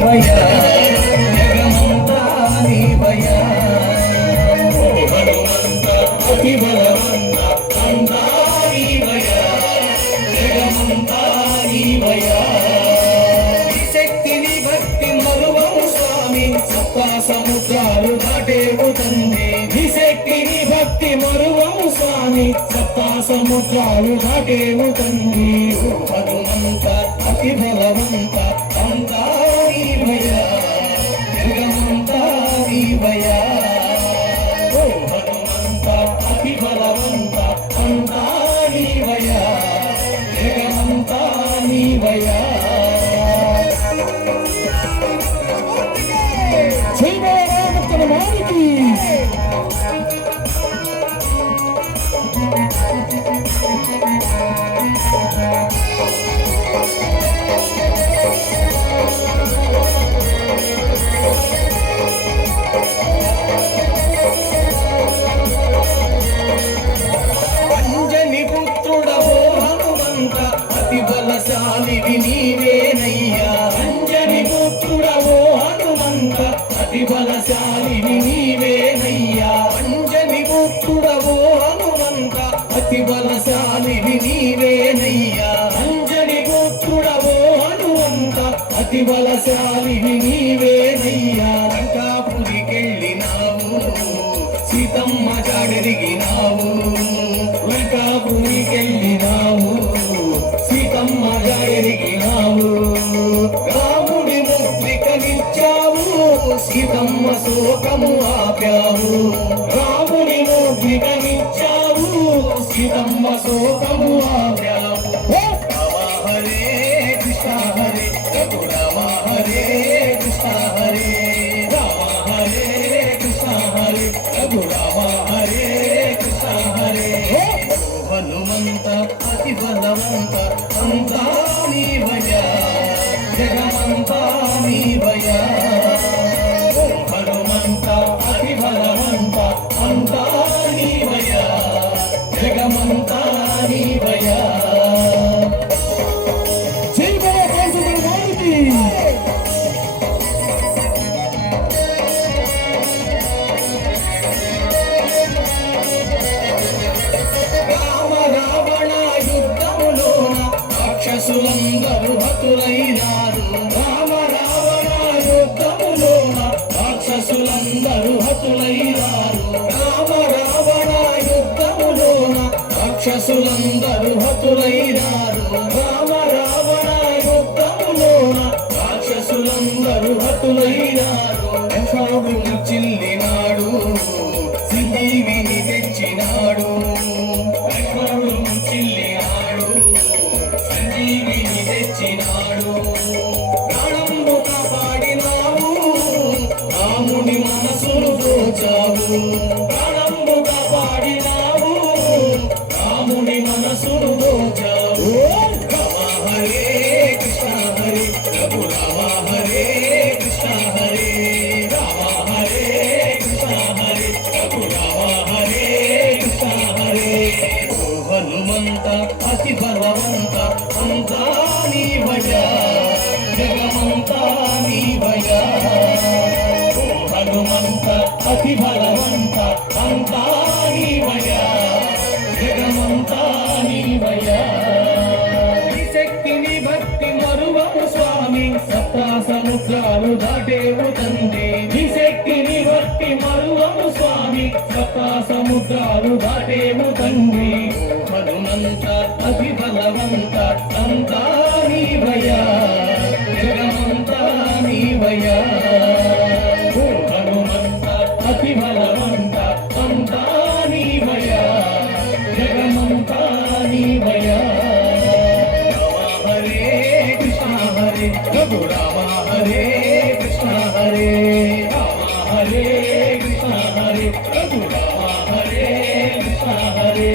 నీవయ్యా జగమంతా నీవయ్యా హనుమంత అతి బలవంత అంతా నీవయ్యా జగమంతా నీవయ్యా శక్తిని భక్తి మరువము స్వామి సప్తా సముద్రాలు దాటేవు తండ్రి నీ శక్తిని భక్తి మరువము స్వామి సప్తా సముద్రాలు దాటేవు తండ్రి హనుమంత అతి బలవంత అంతా నీవయ్యా జగమంతా నీవయ్యా హనుమంత అతి బలవంత అంతా నీవయ్యా జగమంతా నీవయ్యా అంజని పుత్రుడవో హనుమంత అతి బలశాలివి నీవేనయ్యా అంజని పుత్రుడవో హనుమంత అతి బలశాలివి నీవేనయ్యా అంజని పుత్రుడవో హనుమంత అతి బలశాలివి నీవేనయ్యా అంజని పుత్రుడవో హనుమంత అతి బలశాలివి నీవేనయ్యా లంకాపురికెళ్ళినావు సీతమ్మ జాడెరిగినావు లంకాపురికెళ్ళినావు సీతమ్మ జాడెరిగినావు రాముడి ముద్రికనిచ్చావు సీతమ్మ శోకము ఆపావు రాముడి ముద్రికనిచ్చావు సీతమ్మ శోకము ఆపావు హరే కృష్ణ హరే రఘురామ హరే కృష్ణ హరే రామ హరే కృష్ణ హరే రఘురామ హరే కృష్ణ హరే హనుమంత అతి బలవంత అంతా నీవయ్యా జగమంతా నీవయ్యా హనుమంత అతి బలవంత అంతా నీవయ్యా జగమంతా నీవయ్యా రాక్షసులందరూ హతులైనారు రామ రావణ యుద్ధములోన రాక్షసులందరూ హతులైనారు రామ రావణ యుద్ధములోన రాక్షసులందరూ హతులైనారు రామ రావణ యుద్ధములోన రాక్షసులందరూ హతులైనారు యశావుని చిల్లినాడు సంజీవిని తెచ్చినాడు యశావుని చిల్లినాడు సంజీవిని తెచ్చినాడు ప్రాణంబు కాపాడినావు రాముని మనసును దోచావు ప్రాణంబు కాపాడినావు రాముని మనసును దోచావు రామ హరే కృష్ణ హరే రఘురామ హరే కృష్ణ హరే రామ హరే కృష్ణ హరే రఘురామ హరే కృష్ణ హరే హనుమంత అతి బలవంత అంతా నీవయ్యా జగమంతా నీవయ్యా హనుమంత అతి బలవంత అంతా నీవయ్యా జగమంతా నీవయ్యా శక్తిని భక్తి మరువము స్వామి సప్తా సముద్రాలు దాటేవు తండ్రి నీ శక్తిని భక్తి మరువము స్వామి సప్తా సముద్రాలు దాటేవు తండ్రి హనుమంత అతి బలవంత అంతా నీవయ్యా జగమంతా నీవయ్యా హనుమంత అతి బలవంత అంతా నీవయ్యా జగమంతా నీవయ్యా హరే కృష్ణ హరే రఘురామ హరే కృష్ణ హరే రామ హరే కృష్ణ హరే రఘురామ హరే కృష్ణ హరే